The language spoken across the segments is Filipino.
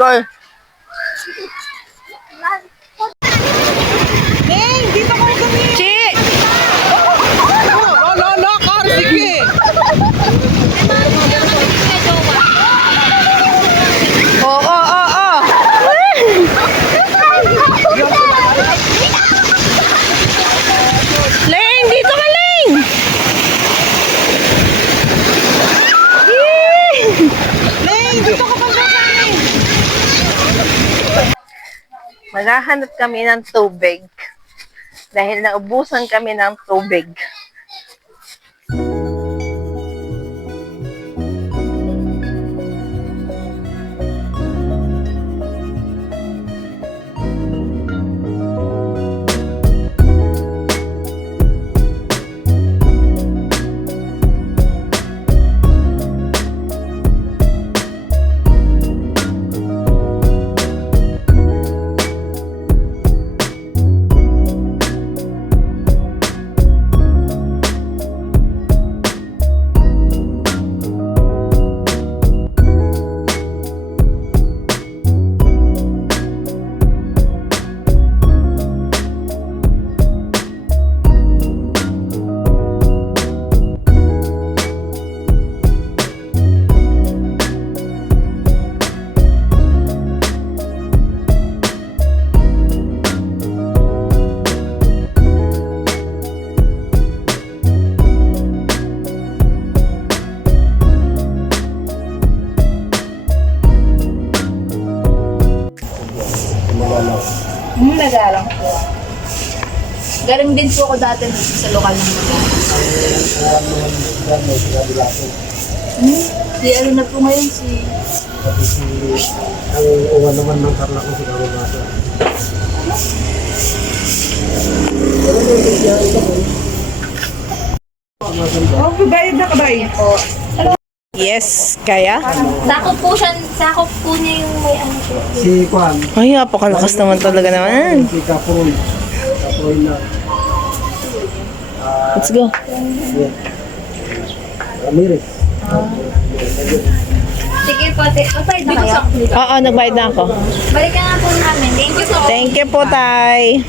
Nicole. Neng, dito ko kami. Chi! Lolo, kar, sige. Oo. Leng, dito ka, Leng! Neng, dito ka pa sa amin. Maghahanap kami ng tubig. Dahil naubusan kami ng tubig. Nagalang po. Galing din po ako dati sa lokal ng mga. Si ano na po ngayon si... Tapi si ang uwan naman ng karla ko si Karo Masa. Oh, bayad na ka ba? Yes, kaya? Sakop po niya yung may ano po. Si Kwan, Ay, apakalakas naman talaga naman. si Kaproy. Kaproy na. Let's go. Ramirez. Sige po, papayad na kayo. Oo, nagbayad na ako. Balikan nga po namin. Thank you so much. Thank you po, Tay.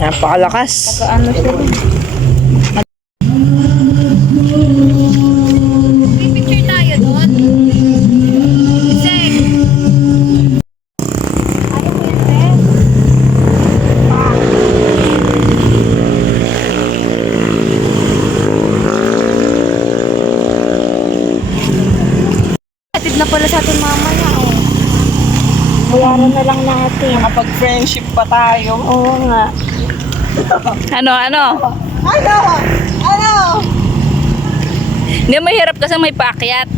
Napakalakas. Ano siya? Picture tayo doon. Sek. Ayaw ko yan, Sek. Hatid na pala sa ating mama niya, oh. Bayaran na lang natin. Kapag-friendship pa tayo. Oo nga. Ano? Ano? Hindi, mahirap kasi may paakyat.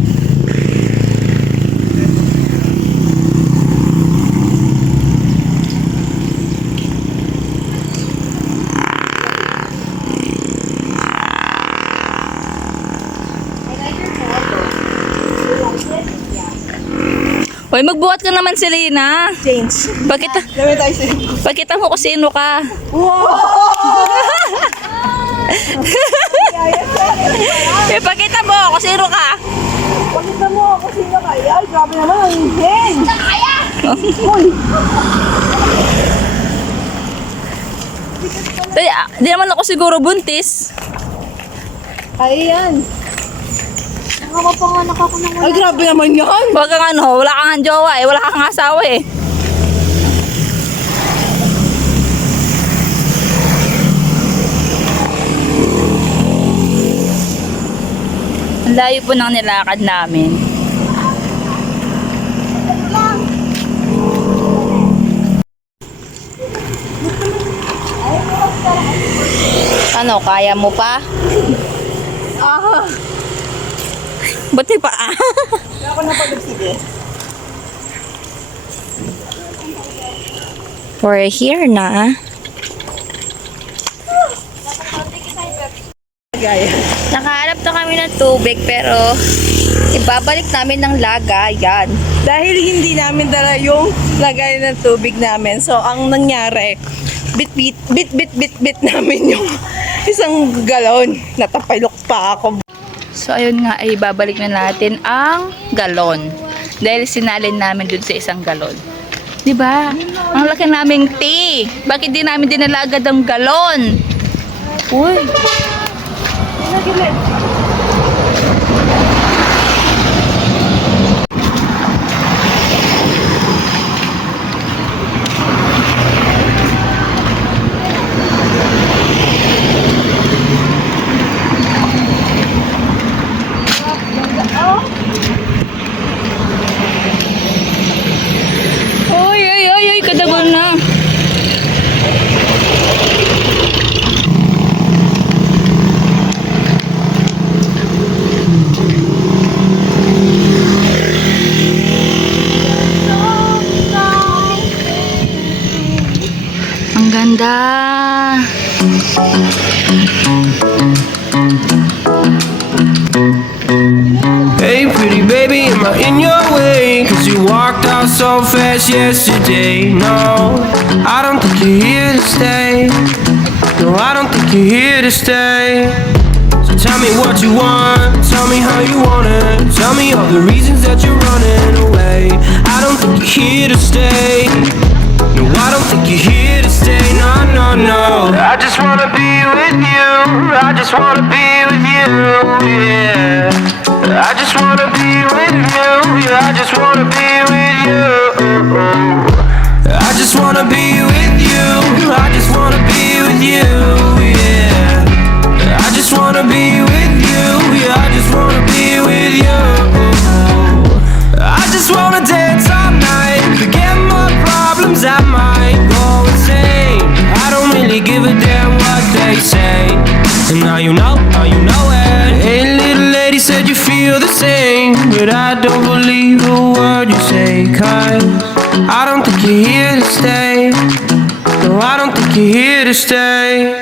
Hoy, magbuhat ka naman, Selena. Change. Dami tayo sa... Pakita mo kung sino ka. Pakita mo kung sino ka. Pakita mo ako sino kaya. Ay, grabe naman. Ang hing. Di naman ako siguro buntis. Kaya yan. Nakapanganak ako ng Ay, grabe naman yan. Wag kang ano, wala kang jowa eh, wala kang asawa eh. Ang layo po ng nilakad namin. Ano, kaya mo pa? Buti pa ah. Kaya ako napag-sige. We're here na. Gaya. Nakahanap na kami ng tubig pero ibabalik namin ng lagayan. Dahil hindi namin dala yung lagay ng tubig namin. So, ang nangyari, bit namin yung isang galon. Natapalok pa ako. So ayun nga ay babalik na natin ang galon. Dahil sinalin namin dun sa isang galon. Diba? Ang laki naming tea. Bakit di namin dinala agad ang galon? Uy. Oy, ay, ay, ay, kadagon na. Ang ganda. Hey pretty baby, am I in your way? Cause you walked out so fast yesterday. No, I don't think you're here to stay. No, I don't think you're here to stay. So tell me what you want, tell me how you want it. Tell me all the reasons that you're running away. I don't think you're here to stay. No, I don't think you're here to stay. No, no, no. I just wanna be with you. I just wanna be with you, yeah. I just wanna be with you. Yeah, I just wanna be with you. I just wanna be with you. I just wanna be with you, yeah. I just wanna be with you. Yeah, I just wanna be with you. I just wanna dance all night, forget my problems, I might go insane. I don't really give a damn what they say. And now you know it. Hey little lady, said you feel the same, but I don't believe a word you say. Cause I don't think you're here to stay. No, I don't think you're here to stay.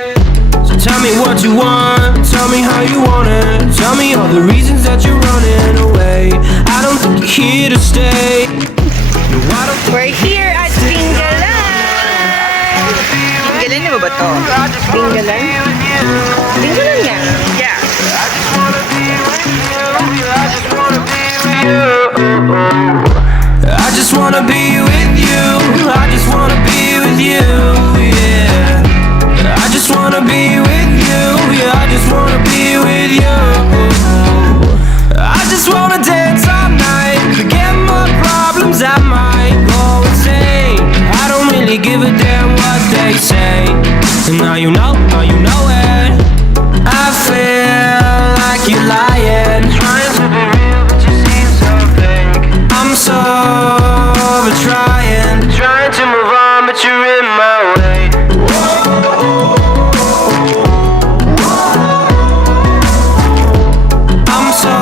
So tell me what you want, tell me how you want it. Tell me all the reasons that you're running away. I don't think you're here to stay. No, I don't think We're here at Pingalan. Pingalan na ba to? Pingalan? Pingalan nga. Yeah. I just wanna be with you. I just wanna be with you. I just wanna be with you. I just wanna be with you. Yeah. I just wanna be with you. Yeah, I just wanna be with you. I just wanna dance all night, forget my problems, I might go insane. I don't really give a damn what they say. And now you know it. I feel like you're lying, trying to be real, but you seem so fake. I'm so over trying to move on, but you're in my way. I'm so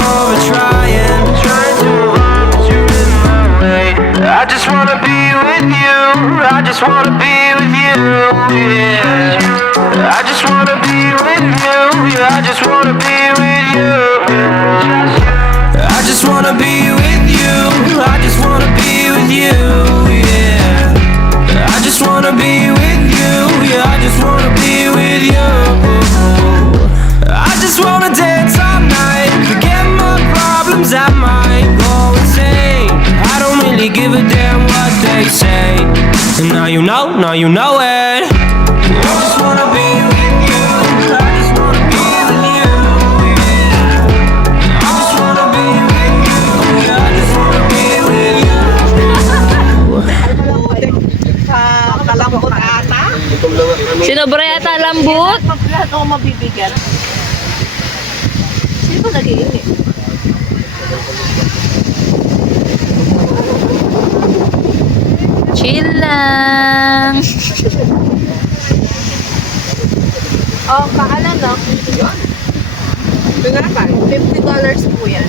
over trying to move on, but you're in my way. I just wanna be with you. I just wanna be with you. Yeah. I just wanna be with you. Yeah, I just wanna be with you. I just wanna be with you. I just wanna be with you. Yeah. I just wanna be with you. Yeah, I just wanna be with you. I just wanna dance all night, forget my problems, I might go insane. I don't really give a damn what they say. And now you know it. I just wanna be with you. I just wanna be with you. Yeah. I just wanna be with you. Yeah, I just wanna be with you. Kalambot ata. Sinobra yata lambot. Lahat ako mabibigyan. Sino ba nag-iinit? Chill lang. Oh, paalan no? Pingapan. $50 po yan.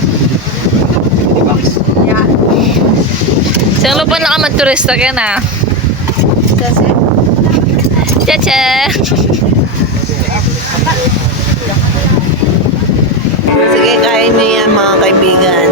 Yeah. Sa lupa na ka magturista ka na. Kasi? Chacha! Sige, kain niyo yan mga kaibigan.